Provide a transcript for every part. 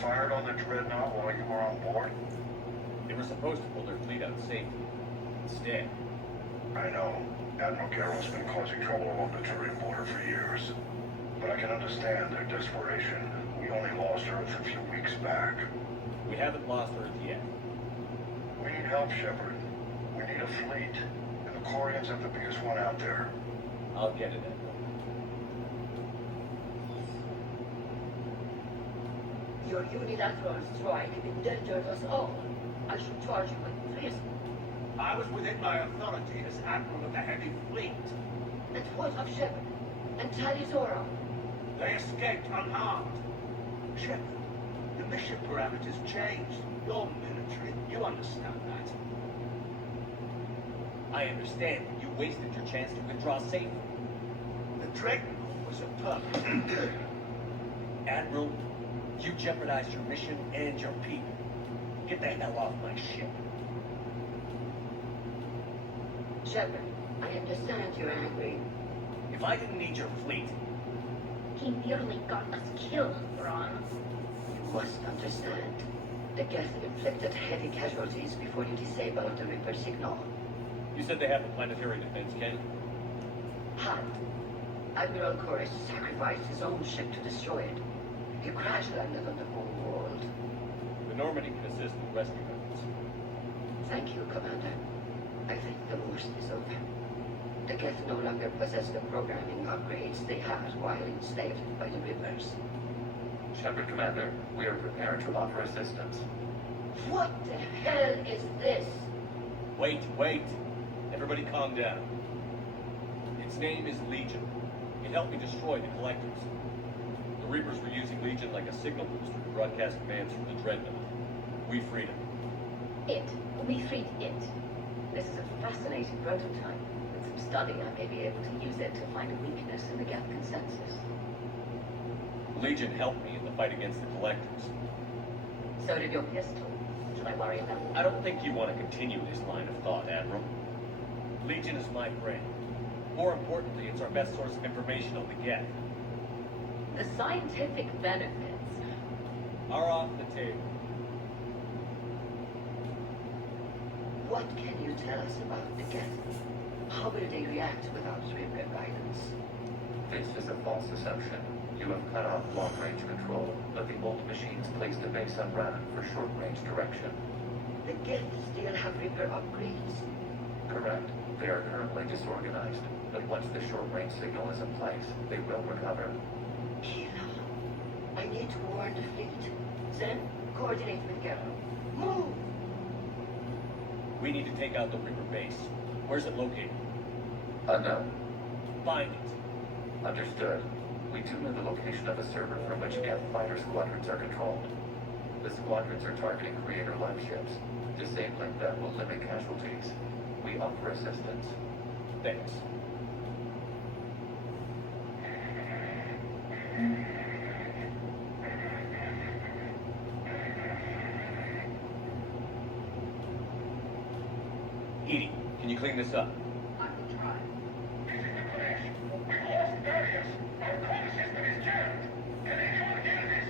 fired on the Dreadnought while you were on board? They were supposed to pull their fleet out safely. Instead, I know. Admiral Garrow's been causing trouble along the Turian border for years. But I can understand their desperation. We only lost Earth a few weeks back. we haven't lost Earth yet. We need help, Shepard. We need a fleet. And the Quarians have the biggest one out there. I'll get it, Admiral. Your unilateral strike endangered us all. I should charge you with treason. I was within my authority as Admiral of the Heavy Fleet. And what of Shepard and Talizora? They escaped unharmed. Shepard, the mission parameters changed. You're military. You understand that. I understand. You wasted your chance to withdraw safely. The Dreadnought was a purpose. Admiral, you jeopardized your mission and your people. Get the hell off my ship. Shepard, I understand you're angry. If I didn't need your fleet, He nearly got us killed, Ron. You must understand. The Geth inflicted heavy casualties before you disabled the Reaper signal. you said they have a planetary defense cannon. Had. Admiral Koresh sacrificed his own ship to destroy it. He crash-landed on the whole world. The Normandy can assist with rescue efforts. Thank you, Commander. I think the worst is over. The Geth no longer possess the programming upgrades they had while enslaved by the Reapers. Shepard, Commander, we are prepared to offer assistance. What the hell is this? Wait. Everybody calm down. Its name is Legion. It helped me destroy the Collectors. The Reapers were using Legion like a signal booster to broadcast commands from the Dreadnought. We freed it. We freed it. This is a fascinating prototype. With some study, I may be able to use it to find a weakness in the Geth consensus. Legion helped me in the fight against the Collectors. So did your pistol. Should I worry about I don't think you want to continue this line of thought, Admiral. Legion is my friend. More importantly, it's our best source of information on the Geth. the scientific benefits? Are off the table. What can you tell us about the Geth? How will they react without Reaper guidance? This is a false assumption. You have cut off long-range control, but the old machines placed a base on Rannon for short-range direction. The Geth still have Reaper upgrades. Correct. They are currently disorganized, but once the short-range signal is in place, they will recover. Eva, I need to warn the fleet. Then, coordinate with Garrow. Move! We need to take out the Reaper base. Where's it located? Unknown. Find it. Understood. We do know the location of a server from which Geth fighter squadrons are controlled. The squadrons are targeting Creator life ships. Disabling them will limit casualties. We offer assistance. Thanks. Edie, can you clean this up? I will try. This is the Flash. We've lost Darius. Our call system is jammed. Can anyone hear this?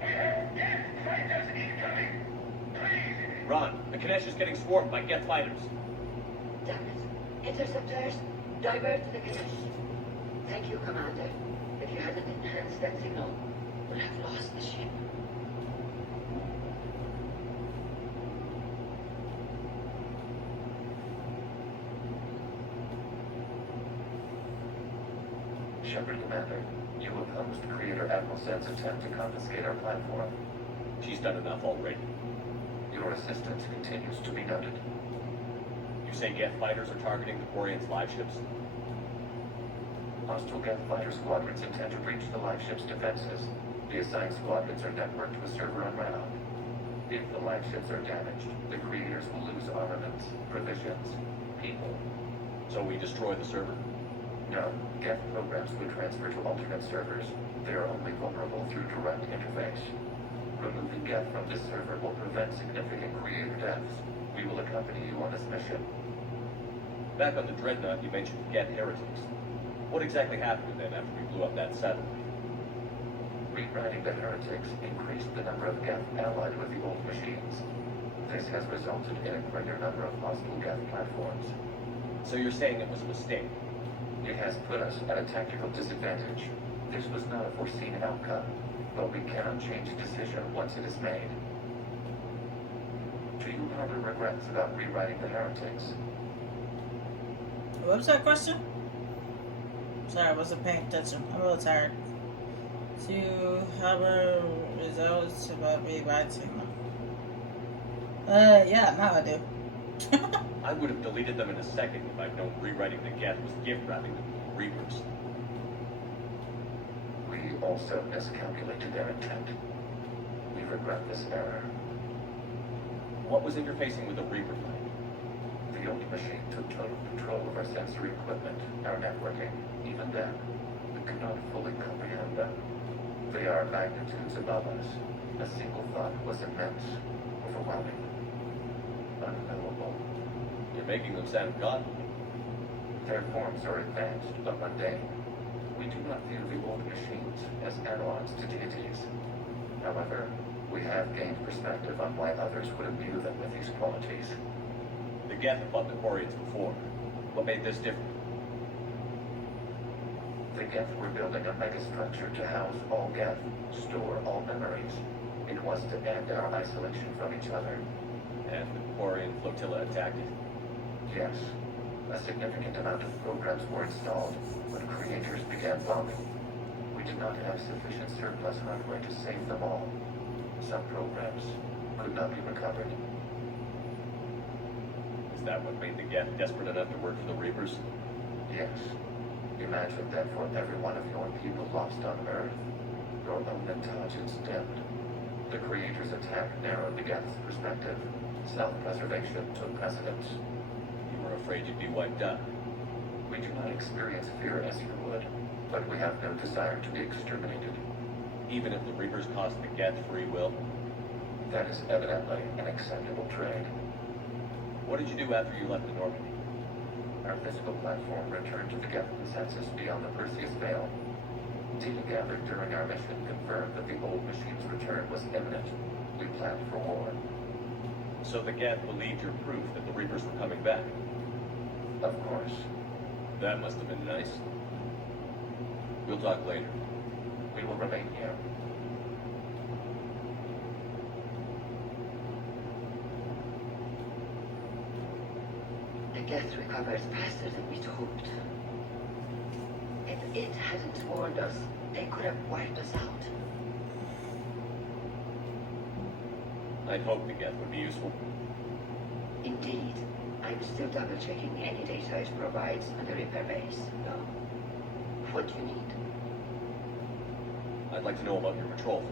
We have Geth fighters incoming. Please. Ron, the Kanesh is getting swarmed by Geth fighters. Damn it. Interceptors, divert the Ganesh. Thank you, Commander. If you hadn't enhanced that signal, we'd have lost the ship. Shepard, Commander, you opposed Creator Admiral Sen's attempt to confiscate our platform. She's done enough already. Your assistance continues to be noted. You say Geth fighters are targeting the Quarians' live ships? Hostile Geth fighter squadrons intend to breach the live ship's defenses. The assigned squadrons are networked to a server on Rannon. If the live ships are damaged, the Creators will lose armaments, provisions, people. So we destroy the server? No, Geth programs would transfer to alternate servers. They are only vulnerable through direct interface. Removing Geth from this server will prevent significant Creator deaths. We will accompany you on this mission. Back on the Dreadnought, you mentioned Geth heretics. What exactly happened to them after we blew up that satellite? Rewriting the heretics increased the number of Geth allied with the old machines. This has resulted in a greater number of hostile Geth platforms. So you're saying it was a mistake? It has put us at a tactical disadvantage. This was not a foreseen outcome, but we cannot change a decision once it is made. Do you harbor regrets about rewriting the heretics? What was that question? Sorry, I wasn't paying attention. I'm a little tired. Do you harbor results about rewriting them? Yeah, now I do. I would have deleted them in a second if I'd known rewriting the Geth was gift wrapping them with the Reapers. We also miscalculated their intent. We regret this error. What was interfacing with the Reaper plan? The old machine took total control of our sensory equipment, our networking. Even then, we could not fully comprehend them. They are magnitudes above us. A single thought was immense, overwhelming, unknowable. You're making them sound godly. Their forms are advanced but mundane. We do not view the old machines as analogs to deities. However, we have gained perspective on why others would imbue them with these qualities. The Geth have fought the Quarians before. What made this different? The Geth were building a megastructure to house all Geth, store all memories. It was to end our isolation from each other. And the Quarian flotilla attacked it. Yes, a significant amount of programs were installed when creators began bombing. We did not have sufficient surplus hardware to save them all. Some programs could not be recovered. Is that what made the Geth desperate enough to work for the Reapers? Yes. Imagine that for every one of your people lost on Earth, your own intelligence dimmed. The creators' attack narrowed the Geth's perspective. Self-preservation took precedence. You were afraid you'd be wiped out. We do not experience fear as you would, but we have no desire to be exterminated. Even if the Reapers cost the Geth free will? That is evidently an acceptable trade. What did you do after you left the Normandy? Our physical platform returned to the Geth consensus beyond the Perseus Veil. Data gathered during our mission confirmed that the old machine's return was imminent. We planned for war. So the Geth believed your proof that the Reapers were coming back? Of course. That must have been nice. We'll talk later. We will remain here. The Geth recovered faster than we'd hoped. If it hadn't warned us, they could have wiped us out. I'd hoped the Geth would be useful. Indeed, I'm still double-checking any data it provides on the Reaper base. No. What do you need? I'd like to know about your patrol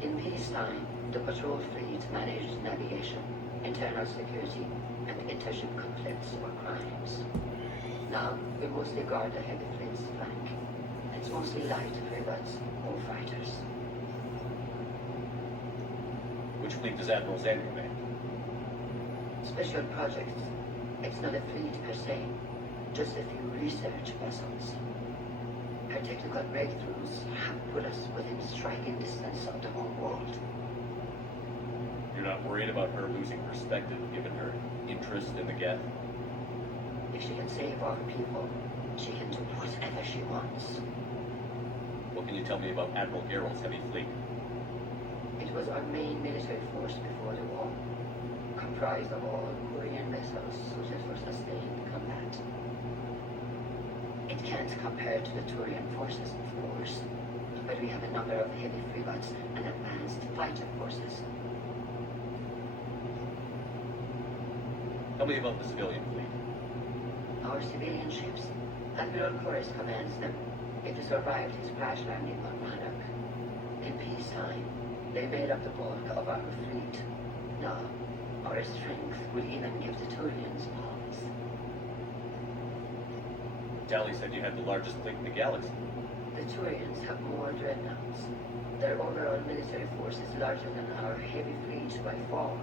fleet. In peacetime, the patrol fleet managed navigation, internal security, and intership conflicts or crimes. Now, we mostly guard the heavy fleet's flank. It's mostly light frigates or fighters. Which fleet does Admiral Zen command? Special projects. It's not a fleet per se, just a few research vessels. Her technical breakthroughs have put us within striking distance of the home world. You're not worried about her losing perspective given her interest in the Geth? If she can save our people, she can do whatever she wants. What can you tell me about Admiral Geralt's heavy fleet? It was our main military force before the war, comprised of all Korean vessels suited for sustained combat. It can't compare to the Turian forces, of course, but we have a number of heavy frigates and advanced fighter forces. Tell me about the civilian fleet. Our civilian ships, Admiral Chorus commands them. It survived his crash landing on Monarch. In peacetime, they made up the bulk of our fleet. Now, our strength will even give the Turians pause. Tally said you had the largest fleet in the galaxy. The Turians have more dreadnoughts. Their overall military force is larger than our heavy fleet by far.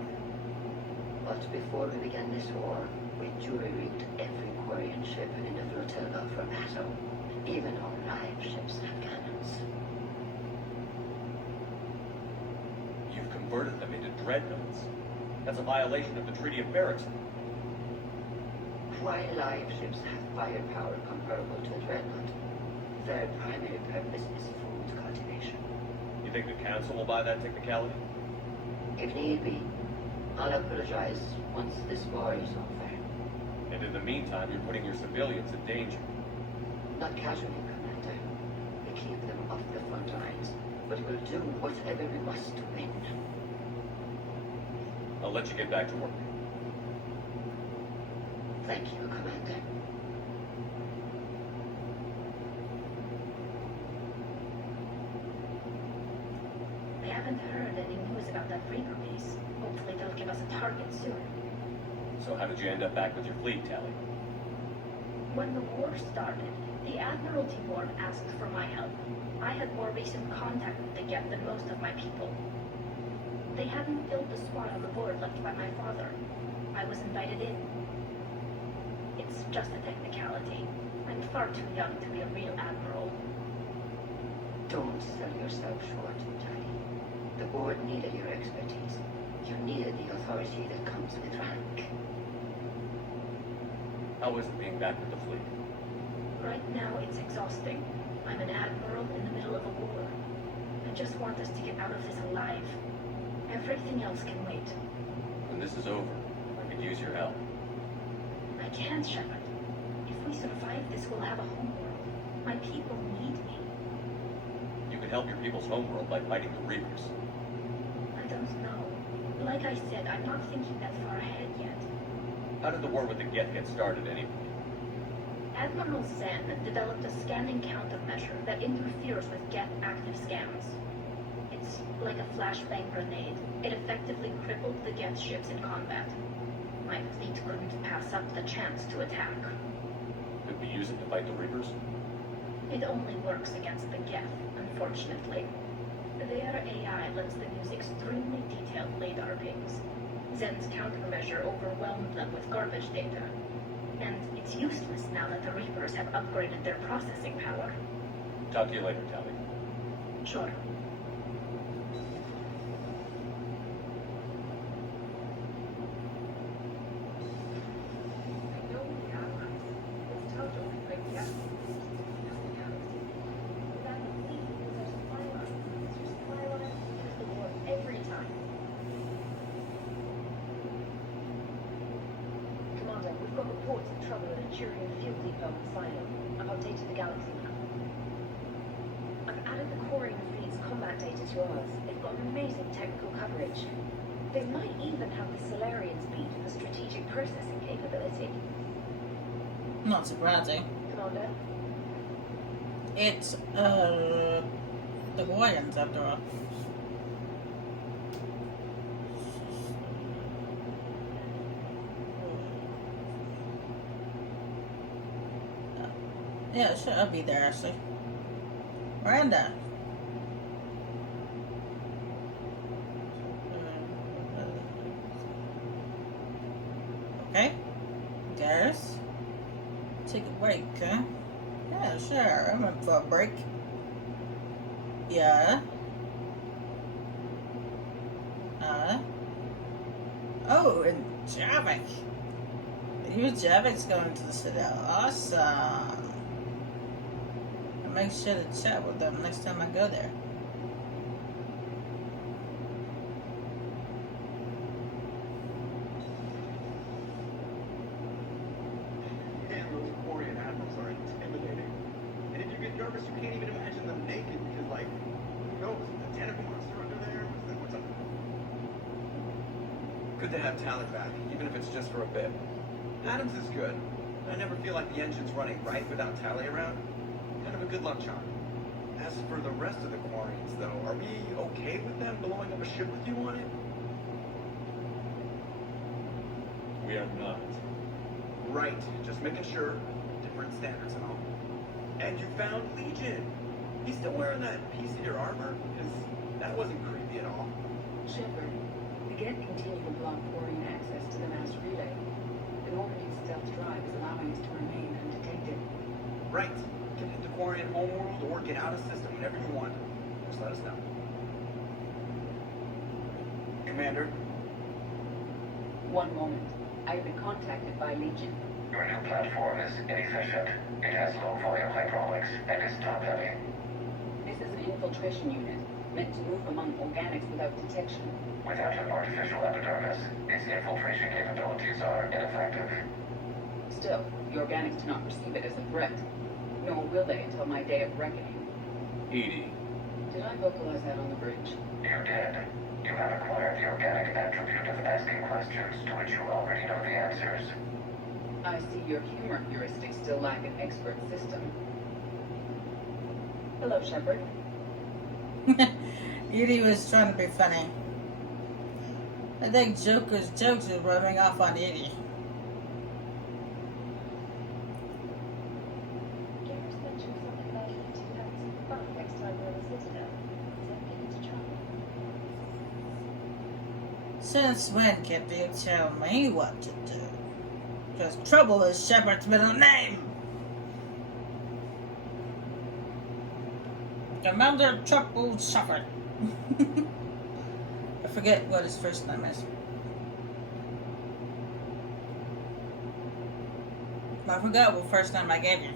But before we began this war, we jury-rigged every Quarian ship in the flotilla for battle. Even our live ships have cannons. converted them into dreadnoughts. That's a violation of the Treaty of Barracks. While live ships have firepower comparable to a dreadnought, their primary purpose is food cultivation. You think the Council will buy that technicality? If need be, I'll apologize once this war is over. And in the meantime, you're putting your civilians in danger. Not casually, Commander. We keep them off the front lines, but we'll do whatever we must to win. I'll let you get back to work. Thank you, Commander. I haven't heard any news about that Reaper base. Hopefully they'll give us a target soon. So how did you end up back with your fleet, Tally? When the war started, the Admiralty Board asked for my help. I had more recent contact with the Geth than most of my people. They hadn't filled the spot on the board left by my father. I was invited in. It's just a technicality. I'm far too young to be a real admiral. Don't sell yourself short, Tally. The board needed your expertise. You needed the authority that comes with rank. How is it being back with the fleet? Right now, it's exhausting. I'm an admiral in the middle of a war. I just want us to get out of this alive. Everything else can wait. When this is over, I could use your help. I can't, Shepard. If we survive this, we'll have a homeworld. My people need me. You can help your people's homeworld by fighting the Reapers. I don't know. Like I said, I'm not thinking that far ahead yet. How did the war with the Geth get started anyway? Admiral Zen developed a scanning countermeasure that interferes with Geth active scans. It's like a flashbang grenade. It effectively crippled the Geth ships in combat. My fleet couldn't pass up the chance to attack. Could we use it to fight the Reapers? It only works against the Geth, unfortunately. Their AI lets them use extremely detailed radar pings. Zen's countermeasure overwhelmed them with garbage data. And it's useless now that the Reapers have upgraded their processing power. Talk to you later, Tally. Sure. We've got reports of trouble at a Turian fuel depot in Silo. I've updated the galaxy map. I've added the Quarian fleet's combat data to ours. They've got amazing technical coverage. They might even have the Solarian speed for strategic processing capability. Not surprising. Commander? It's, the Goyans after all. Yeah, sure, I'll be there, actually. Miranda. Okay. Garrus. Take a break, huh? Yeah, sure. I went for a break. Yeah. Oh, and Javik. You and Javik's going to the Citadel. Awesome. I'll make sure to chat with them next time I go there. Man, those Quarian admirals are intimidating. And if you get nervous, you can't even imagine them naked because, like, who knows? A tentacle monster under there? What's up? Good to have Tally back, even if it's just for a bit. Adams is good. I never feel like the engine's running right without Tally around. Kind of a good luck charm. As for the rest of the Quarians, though, are we okay with them blowing up a ship with you on it? We are not. Right, just making sure. Different standards and all. And you found Legion. He's still wearing that piece of your armor? Because that wasn't creepy at all. Shepard, the Geth continue to block Quarian access to the mass relay. The Normandy stealth drive is allowing us to remain undetected. Right. Get into Quarian homeworld or get out of system whenever you want. Just let us know. Commander. One moment. I've been contacted by Legion. Your new platform is inefficient. It has low volume hydraulics and is top heavy. This is an infiltration unit, meant to move among organics without detection. Without an artificial epidermis, its infiltration capabilities are ineffective. Still, the organics do not perceive it as a threat. Nor will they until my day of reckoning. Edie, Did I vocalize that on the bridge? You did. You have acquired the organic attribute of asking questions to which you already know the answers. I see your humor heuristics still lack an expert system. Hello, Shepard. Edie was trying to be funny. I think Joker's jokes are rubbing off on Edie. Garrus mentioned something about needing to have some fun next time we're in the Citadel. Don't get into trouble. Since when can you tell me what to do? Because Trouble is Shepard's middle name. Commander Trouble Shepard. I forget what his first name is. I forgot what first name I gave you.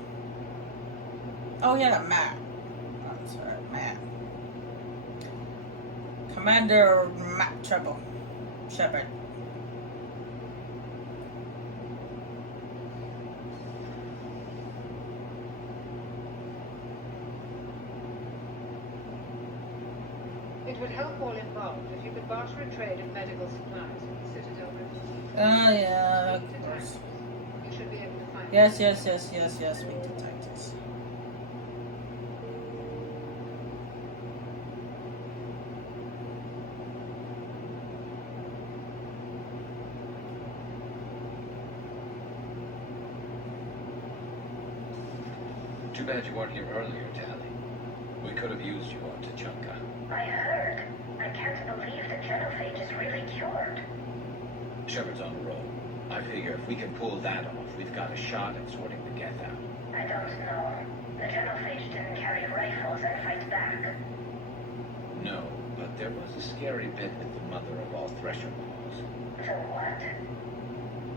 Oh yeah, Matt. I'm sorry, Matt. Commander Matt Trouble Shepard. It would help all involved if you could barter a trade of medical supplies with the Citadel River. Oh yeah, Speak of to course. Titus. You should be able to find Yes, speak to Titus. Too bad you weren't here earlier, Tally. We could have used you on Tachanka. I heard. I can't believe the genophage is really cured. Shepard's on the road. I figure if we can pull that off, we've got a shot at sorting the Geth out. I don't know. The genophage didn't carry rifles and fight back. No, but there was a scary bit with the mother of all Thresher laws. So what?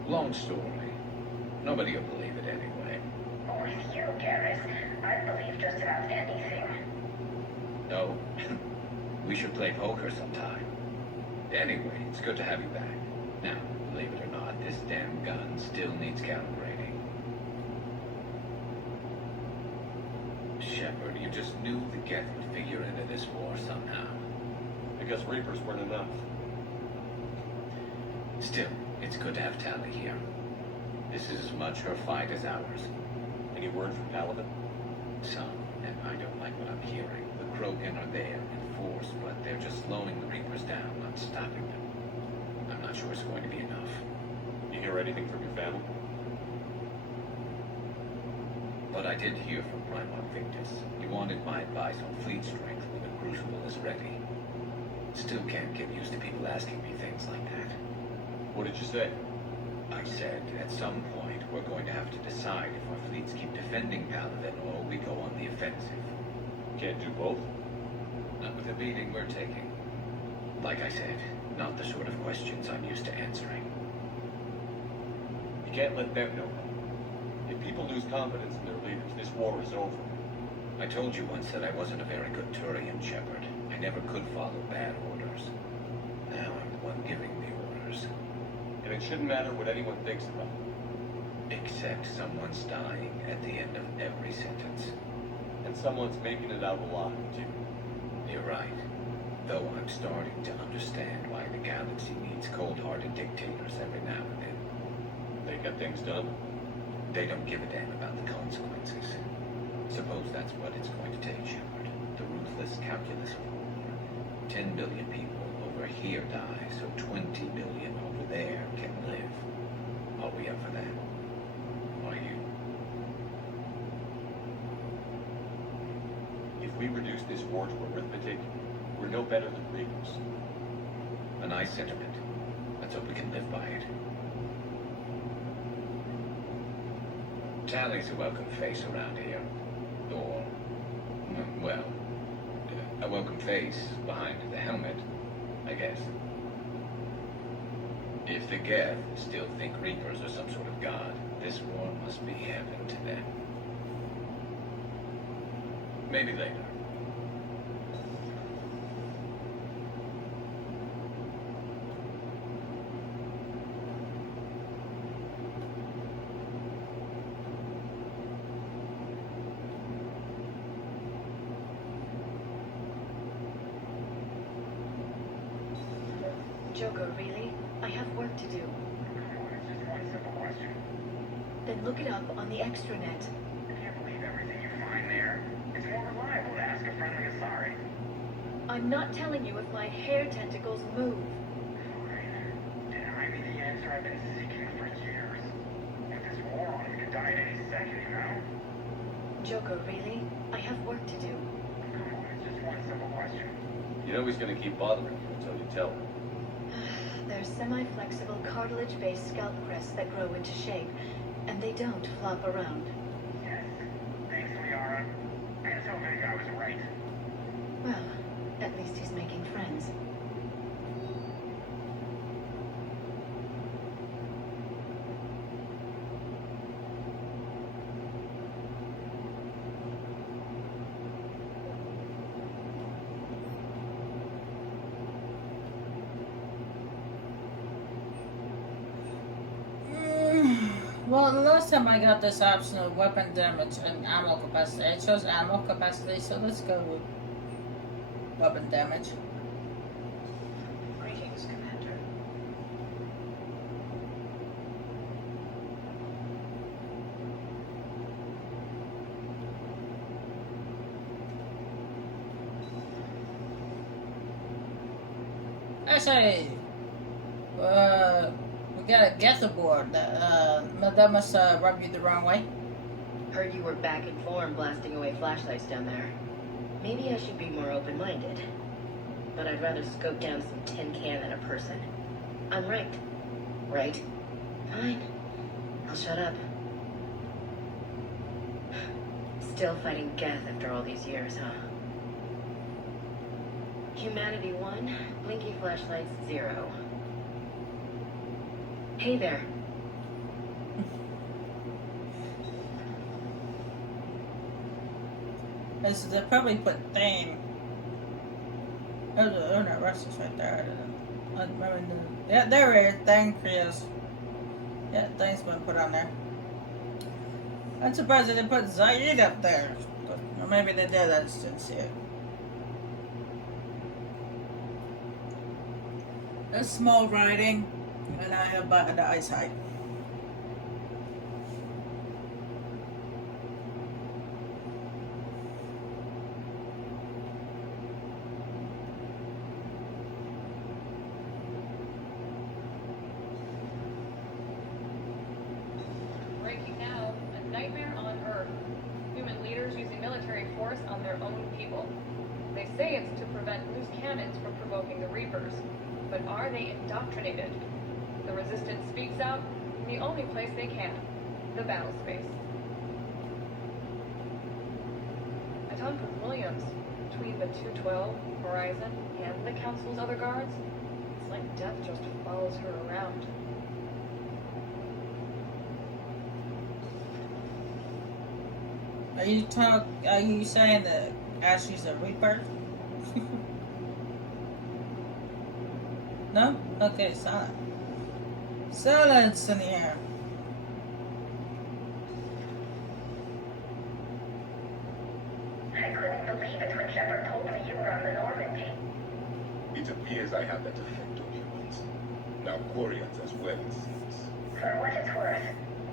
Long story. Nobody will believe it anyway. With you, Garrus, I'd believe just about anything. No. We should play poker sometime. Anyway, it's good to have you back. Now, believe it or not, this damn gun still needs calibrating. Shepard, you just knew the Geth would figure into this war somehow. because Reapers weren't enough. Still, it's good to have Tally here. This is as much her fight as ours. Any word from Paladin? Some, and I don't like what I'm hearing. The Krogan are there in force, but they're just slowing the Reapers down, not stopping them. I'm not sure it's going to be enough. You hear anything from your family? But I did hear from Primarch Victus. He wanted my advice on fleet strength when the Crucible is ready. Still can't get used to people asking me things like that. What did you say? I said, at some point, we're going to have to decide if our fleets keep defending Paladin or we go on the offensive. Can't do both? Not with the beating we're taking. Like I said, not the sort of questions I'm used to answering. You can't let them know that. If people lose confidence in their leaders, this war is over. I told you once that I wasn't a very good Turian, Shepard. I never could follow bad orders. Now I'm the one giving the orders. And it shouldn't matter what anyone thinks about it. Except someone's dying at the end of every sentence. And someone's making it out alive, too. You're right. Though I'm starting to understand why the galaxy needs cold-hearted dictators every now and then. They get things done. They don't give a damn about the consequences. Suppose that's what it's going to take, Shepard. The ruthless calculus of war. 10 billion people over here die, so 20 billion over there can live. Are we up for that? Are you? If we reduce this war to arithmetic, we're no better than Reapers. A nice sentiment. Let's hope we can live by it. Tally's a welcome face around here. Or, well, a welcome face behind the helmet, I guess. If the Geth still think Reapers are some sort of god, this war must be heaven to them. Maybe later. Joker, really? I have work to do. It's just one simple question. Then look it up on the extranet. I can't believe everything you find there. It's more reliable to ask a friendly Asari. I'm not telling you if my hair tentacles move. Fine. Deny me the answer I've been seeking for years. With this war on, we could die at any second, you know? Joker, really? I have work to do. Come on, it's just one simple question. You know he's gonna keep bothering you until you tell him. They're semi-flexible cartilage-based scalp crests that grow into shape, and they don't flop around. Yes. Thanks, Liara. I guess tell Vic I was right. Well, at least he's making friends. Well, the last time I got this option of weapon damage and ammo capacity, I chose ammo capacity, so let's go with weapon damage. Greetings, Commander. Actually, we got a Geth aboard. That must rub you the wrong way. Heard you were back in form blasting away flashlights down there. Maybe I should be more open-minded. But I'd rather scope down some tin can than a person. I'm right. Right? Fine. I'll shut up. Still fighting Geth after all these years, huh? Humanity 1, blinky flashlights 0. Hey there. They probably put Thane. Oh no, Russ is right there. I remember yeah, there it is. Thane Krios. Yeah, Thane's been put on there. I'm surprised they didn't put Zaid up there. Or maybe they did, I just didn't see it. There's small writing, and I have bad eyesight. Breaking now, a nightmare on Earth. Human leaders using military force on their own people. They say it's to prevent loose cannons from provoking the Reapers. But are they indoctrinated? The Resistance speaks out in the only place they can, the battle space. I talked with Williams. Between the 212, Horizon, and the Council's other guards, it's like death just follows her around. Are you saying that Ashley's a Reaper? No? Okay, silent. Silence in the air. I couldn't believe it when Shepard told me you were on the Normandy. It appears I have that effect on humans. Now Quarians as well, it seems. For what it's worth,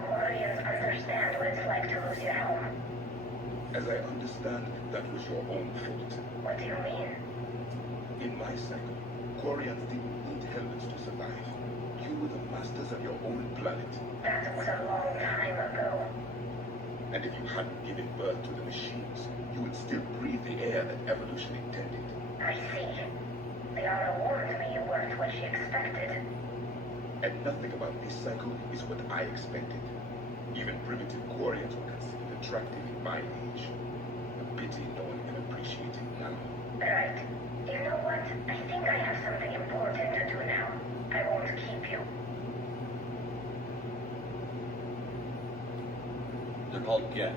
Quarians understand what it's like to lose your home. As I understand, that was your own fault. What do you mean? In my cycle, Quarians didn't need helmets to survive. You were the masters of your own planet. That was a long time ago. And if you hadn't given birth to the machines, you would still breathe the air that evolution intended. I see. Liara warned me you weren't what she expected. And nothing about this cycle is what I expected. Even primitive Quarians were considered attractive in my age. A pity no one can appreciate it now. Right. You know what? I think I have something important to do now. I won't keep you. called Geth.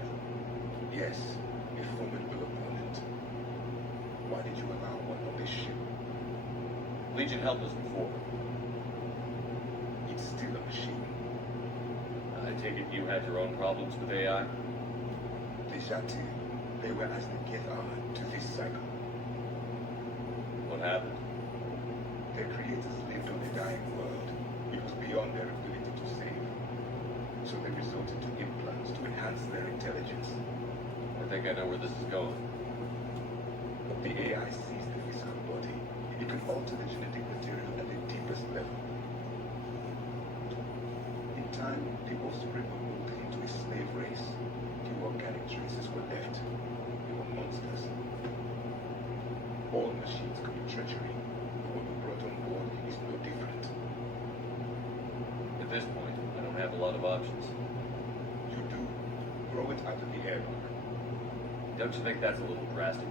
Yes, a formidable opponent. Why did you allow one on this ship? Legion helped us before. It's still a machine. I take it you had your own problems with AI? Dejati, they were as the Geth are to this cycle. What happened? Their creators lived on a dying world. It was beyond their ability to save. So they resorted to implants to enhance their intelligence. I think I know where this is going. But the AI sees the physical body. It can alter the genetic material at the deepest level. In time, the offspring were molded into a slave race. The organic traces were left. They were monsters. All machines commit treachery. What we brought on board is no different. At this point, I don't have a lot of options. You do. Throw it out of the airlock. Don't you think that's a little drastic?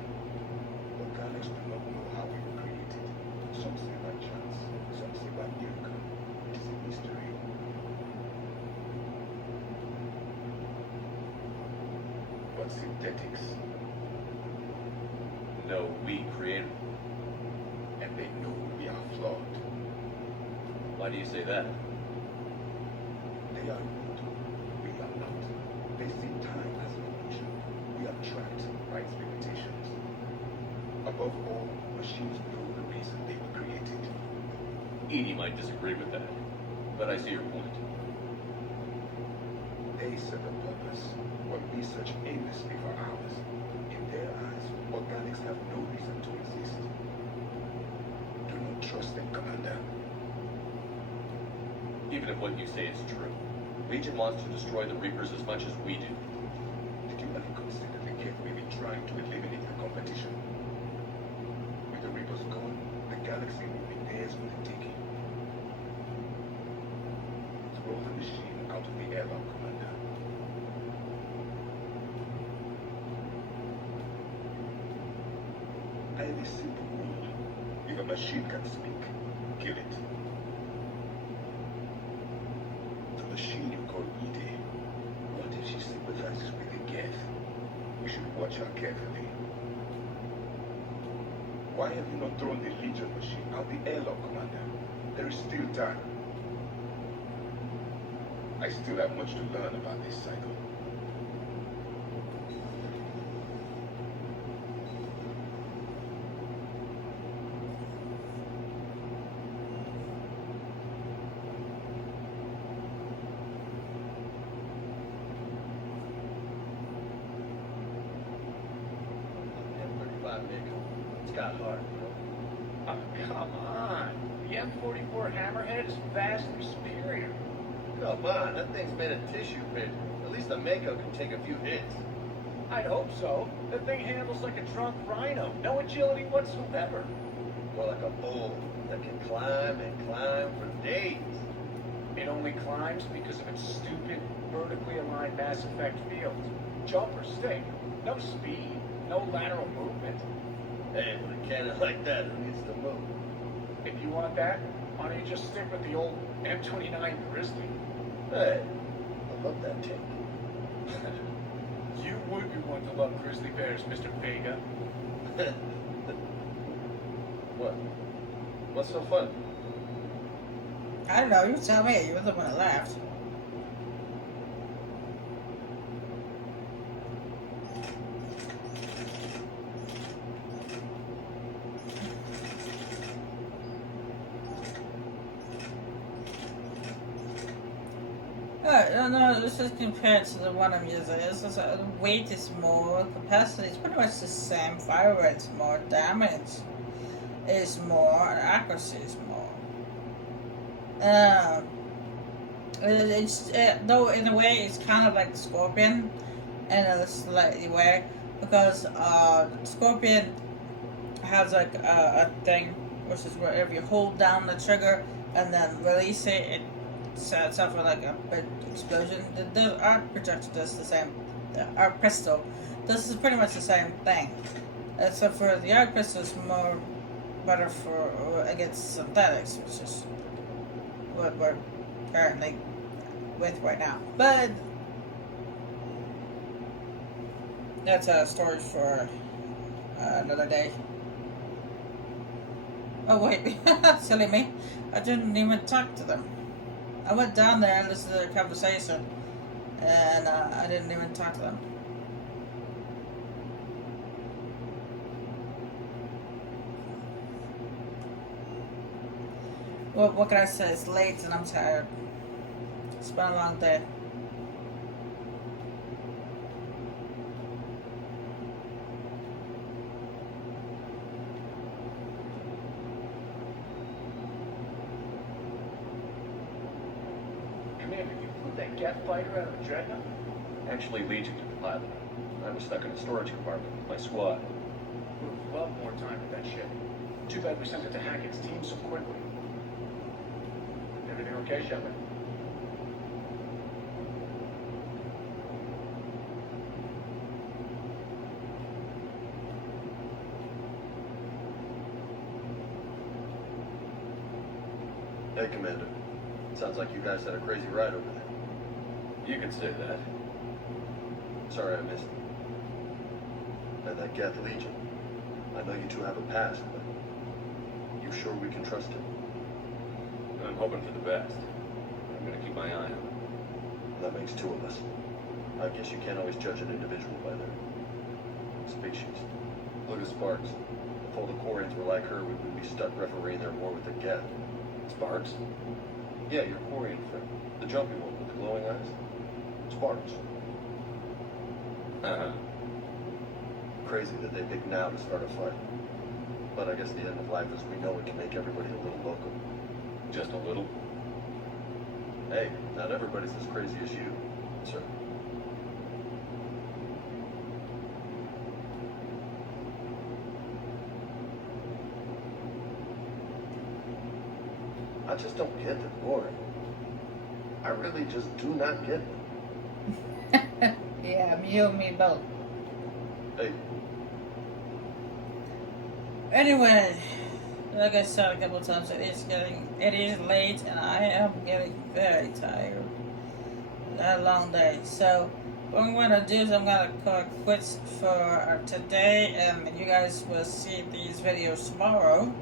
Organics do not know how we were created. Some say by chance, some say by miracle. It is a mystery. But synthetics, No, we created them. and they know we are flawed. Why do you say that? They are good. We are not. They see time as an illusion. We are trapped by its limitations. Above all, machines know the reason they were created. Edie might disagree with that, but I see your point. They serve a purpose, while we search aimlessly for ours. In their eyes, organics have no reason to exist. Do not trust them, Commander. Even if what you say is true, Legion wants to destroy the Reapers as much as we do. Did you ever consider the Geth may be trying to eliminate the competition? With the Reapers gone, the galaxy will be theirs for the taking. Throw the machine out of the airlock, Commander. I have a simple rule. If a machine can speak, kill it. The machine you call Edie, what if she sympathizes with the Geth? We should watch her carefully. Why have you not thrown the Legion machine out the airlock, Commander? There is still time. I still have much to learn about this cycle. It's got heart, you know. Oh, come on. The M44 Hammerhead is vastly superior. Come on, that thing's made of tissue paper. At least the Mako can take a few hits. I'd hope so. That thing handles like a drunk rhino. No agility whatsoever. More like a bull that can climb and climb for days. It only climbs because of its stupid, vertically aligned mass effect fields. Jump or stick. No speed. No lateral movement. Hey, with a cannon like that, who needs to move? If you want that, why don't you just stick with the old M29 Grizzly? Hey, I love that tank. You would be one to love grizzly bears, Mr. Vega. What? What's so funny? I don't know, you tell me. You were the one that laughed. No, this is compared to the one I'm using. It's just, the weight is more, capacity is pretty much the same. Fire rate's more, damage is more, and accuracy is more. Though in a way it's kind of like Scorpion in a slightly way, because Scorpion has like a thing, which is wherever you hold down the trigger and then release it, it sets off like a big explosion. The arc projector does the same. The arc pistol does pretty much the same thing, except for the arc pistol is more better for against synthetics, which is what we're currently with right now. But That's a story for another day. Oh wait, silly me. I didn't even talk to them. I went down there and listened to their conversation, and I didn't even talk to them. Well, what can I say? It's late and I'm tired. It's been a long day. Commander, you flew that Geth fighter out of a dreadnought? Actually, Legion took the pilot. I was stuck in a storage compartment with my squad. Would have loved more time with that ship. Too bad we sent it to Hackett's team so quickly. Everything okay, Shepard? Hey, Commander. Sounds like you guys had a crazy ride over there. You could say that. Sorry I missed it. And that Geth Legion. I know you two have a past, but you sure we can trust it? I'm hoping for the best. I'm gonna keep my eye on it. That makes two of us. I guess you can't always judge an individual by their species. Look at Sparks. If all the Quarians were like her, we would be stuck refereeing their war with the Geth. Sparks? Yeah, your Quarian friend. The jumpy one with the glowing eyes. Sparks. Crazy that they picked now to start a fight. But I guess the end of life as we know it can make everybody a little loco. Just a little? Hey, not everybody's as crazy as you, sir. I just don't get the boring. I really just do not get them. Yeah, you and me both. Hey. Anyway, like I said a couple of times, it is late and I am getting very tired. A long day. So what I'm going to do is I'm going to call it quits for today, and you guys will see these videos tomorrow.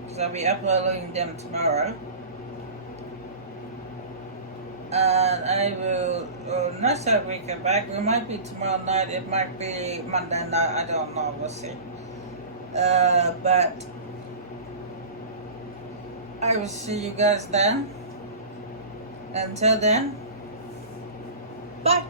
Because I'll be uploading them tomorrow. And I will, next time we come back, it might be tomorrow night, it might be Monday night, I don't know, we'll see. But I will see you guys then. Until then, bye.